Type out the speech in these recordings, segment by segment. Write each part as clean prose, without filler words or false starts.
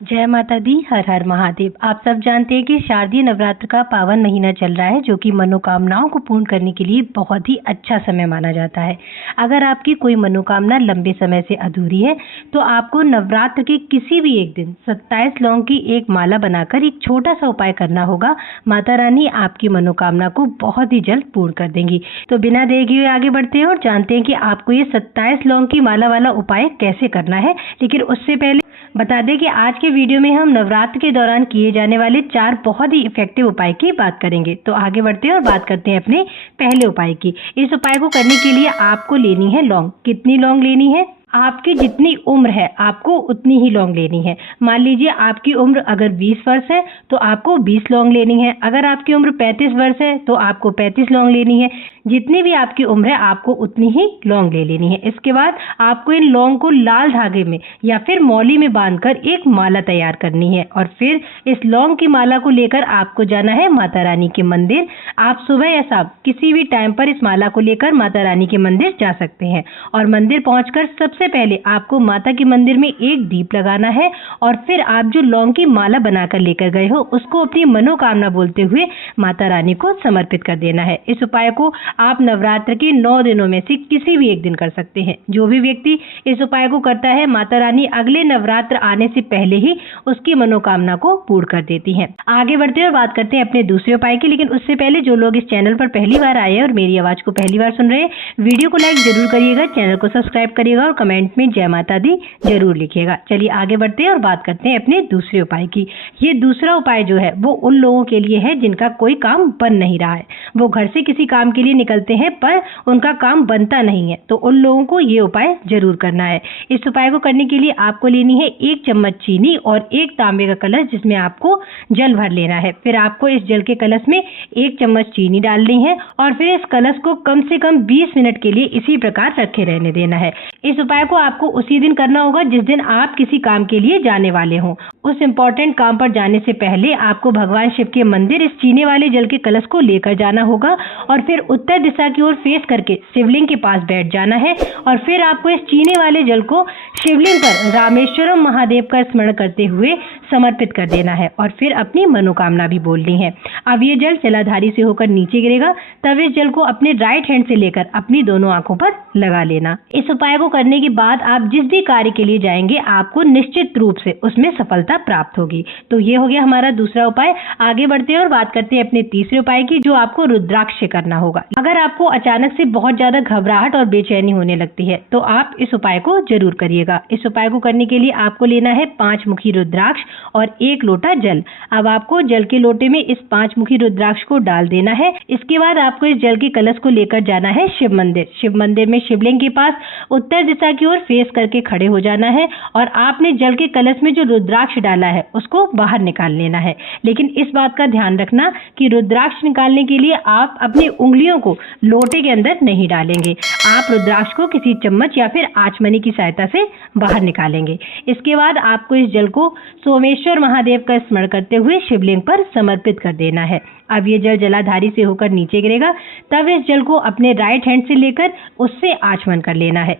जय माता दी। हर हर महादेव। आप सब जानते हैं कि शारदीय नवरात्र का पावन महीना चल रहा है, जो कि मनोकामनाओं को पूर्ण करने के लिए बहुत ही अच्छा समय माना जाता है। अगर आपकी कोई मनोकामना लंबे समय से अधूरी है तो आपको नवरात्र के किसी भी एक दिन 27 लौंग की एक माला बनाकर एक छोटा सा उपाय करना होगा। माता रानी आपकी मनोकामना को बहुत ही जल्द पूर्ण कर देंगी। तो बिना देरी हुए आगे बढ़ते हैं और जानते हैं कि आपको ये 27 लौंग की माला वाला उपाय कैसे करना है। लेकिन उससे पहले बता दें कि आज के वीडियो में हम नवरात्र के दौरान किए जाने वाले 4 बहुत ही इफेक्टिव उपाय की बात करेंगे। तो आगे बढ़ते हैं और बात करते हैं अपने पहले उपाय की। इस उपाय को करने के लिए आपको लेनी है लौंग। कितनी लौंग लेनी है? आपकी जितनी उम्र है आपको उतनी ही लौंग लेनी है। मान लीजिए आपकी उम्र अगर 20 वर्ष है तो आपको 20 लौंग लेनी है। अगर आपकी उम्र 35 वर्ष है तो आपको 35 लौंग लेनी है। जितनी भी आपकी उम्र है आपको उतनी ही लौंग ले लेनी है। इसके बाद आपको इन लौंग को लाल धागे में या फिर मौली में बांधकर एक माला तैयार करनी है और फिर इस लौंग की माला को लेकर आपको जाना है माता रानी के मंदिर। आप सुबह या शाम किसी भी टाइम पर इस माला को लेकर माता रानी के मंदिर जा सकते हैं और मंदिर पहुंचकर सबसे पहले आपको माता के मंदिर में एक दीप लगाना है और फिर आप जो लौंग की माला बनाकर लेकर गए हो उसको अपनी मनोकामना बोलते हुए माता रानी को समर्पित कर देना है। इस उपाय को आप नवरात्र के 9 दिनों में से किसी भी एक दिन कर सकते हैं। जो भी व्यक्ति इस उपाय को करता है माता रानी अगले नवरात्र आने से पहले ही उसकी मनोकामना को पूर्ण कर देती हैं। आगे बढ़ते हैं और बात करते हैं अपने दूसरे उपाय की। लेकिन उससे पहले जो लोग इस चैनल पर पहली बार आए हैं और मेरी आवाज को पहली बार सुन रहे हैं, वीडियो को लाइक जरूर करिएगा, चैनल को सब्सक्राइब करिएगा और कमेंट में जय माता दी जरूर लिखिएगा। चलिए आगे बढ़ते हैं और बात करते हैं अपने दूसरे उपाय की। ये दूसरा उपाय जो है वो उन लोगों के लिए है जिनका कोई काम बन नहीं रहा है। वो घर से किसी काम के लिए निकलते हैं पर उनका काम बनता नहीं है, तो उन लोगों को ये उपाय जरूर करना है। इस उपाय को करने के लिए आपको लेनी है 1 चम्मच चीनी और 1 तांबे का कलश जिसमें आपको जल भर लेना है। फिर आपको इस जल के कलश में 1 चम्मच चीनी डालनी है और फिर इस कलश को कम से कम 20 मिनट के लिए इसी प्रकार रखे रहने देना है। इस उपाय को आपको उसी दिन करना होगा जिस दिन आप किसी काम के लिए जाने वाले हों। उस इम्पोर्टेंट काम पर जाने से पहले आपको भगवान शिव के मंदिर इस चीनी वाले जल के कलश को लेकर जाना होगा और फिर उत्तर दिशा की ओर फेस करके शिवलिंग के पास बैठ जाना है और फिर आपको इस चीनी वाले जल को शिवलिंग पर रामेश्वरम महादेव का स्मरण करते हुए समर्पित कर देना है और फिर अपनी मनोकामना भी बोलनी है। अब ये जल जलाधारी से होकर नीचे गिरेगा, तब इस जल को अपने राइट हैंड से लेकर अपनी दोनों आंखों पर लगा लेना। इस उपाय को करने के बाद आप जिस भी कार्य के लिए जाएंगे आपको निश्चित रूप से उसमें सफलता प्राप्त होगी। तो ये हो गया हमारा दूसरा उपाय। आगे बढ़ते हैं और बात करते हैं अपने तीसरे उपाय की, जो आपको रुद्राक्ष से करना होगा। अगर आपको अचानक से बहुत ज्यादा घबराहट और बेचैनी होने लगती है तो आप इस उपाय को जरूर करिएगा। इस उपाय को करने के लिए आपको लेना है 5 मुखी रुद्राक्ष और 1 लोटा जल। अब आपको जल के लोटे में इस 5 मुखी रुद्राक्ष को डाल देना है। इसके बाद आपको इस जल के कलश को लेकर जाना है शिव मंदिर। शिव मंदिर में शिवलिंग के पास उत्तर दिशा की ओर फेस करके खड़े हो जाना है और आपने जल के कलश में जो रुद्राक्ष डाला है उसको बाहर निकाल लेना है। लेकिन इस बात का ध्यान रखना कि रुद्राक्ष निकालने के लिए आप अपनी उंगलियों को लोटे के अंदर नहीं डालेंगे। आप रुद्राक्ष को किसी चम्मच या फिर आचमनी की सहायता से बाहर निकालेंगे। इसके बाद आपको इस जल को सोमेश्वर महादेव का स्मरण करते हुए शिवलिंग पर समर्पित कर देना है। अब ये जल जलाधारी से होकर नीचे गिरेगा, तब इस जल को अपने राइट हैंड से लेकर उससे आचमन कर लेना है।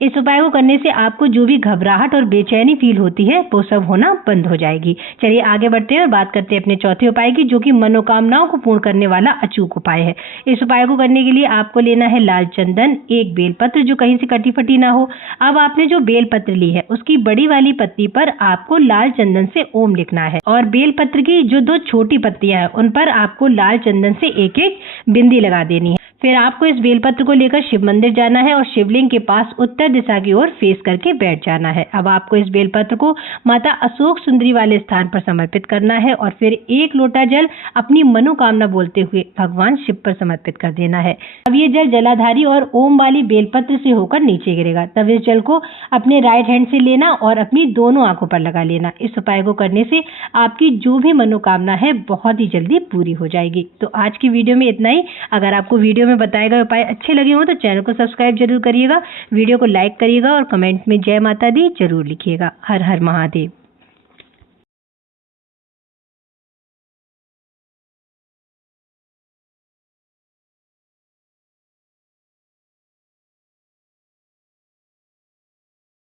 इस उपाय को करने से आपको जो भी घबराहट और बेचैनी फील होती है वो सब होना बंद हो जाएगी। चलिए आगे बढ़ते हैं और बात करते हैं अपने चौथे उपाय की, जो कि मनोकामनाओं को पूर्ण करने वाला अचूक उपाय है। इस उपाय को करने के लिए आपको लेना है लाल चंदन, 1 बेलपत्र जो कहीं से कटी फटी ना हो। अब आपने जो बेलपत्र ली है उसकी बड़ी वाली पत्ती पर आपको लाल चंदन से ओम लिखना है और बेलपत्र की जो 2 छोटी पत्तियां हैं उन पर आपको लाल चंदन से 1-1 बिंदी लगा देनी है। फिर आपको इस बेलपत्र को लेकर शिव मंदिर जाना है और शिवलिंग के पास उत्तर दिशा की ओर फेस करके बैठ जाना है। अब आपको इस बेलपत्र को माता अशोक सुंदरी वाले स्थान पर समर्पित करना है और फिर 1 लोटा जल अपनी मनोकामना बोलते हुए भगवान शिव पर समर्पित कर देना है। अब ये जल जलाधारी और ओम वाली बेलपत्र से होकर नीचे गिरेगा, तब इस जल को अपने राइट हैंड से लेना और अपनी दोनों आंखों पर लगा लेना। इस उपाय को करने से आपकी जो भी मनोकामना है बहुत ही जल्दी पूरी हो जाएगी। तो आज की वीडियो में इतना ही। अगर आपको वीडियो में बताए गए उपाय अच्छे लगे हो तो चैनल को सब्सक्राइब जरूर करिएगा, वीडियो को लाइक करिएगा और कमेंट में जय माता दी जरूर लिखिएगा। हर हर महादेव।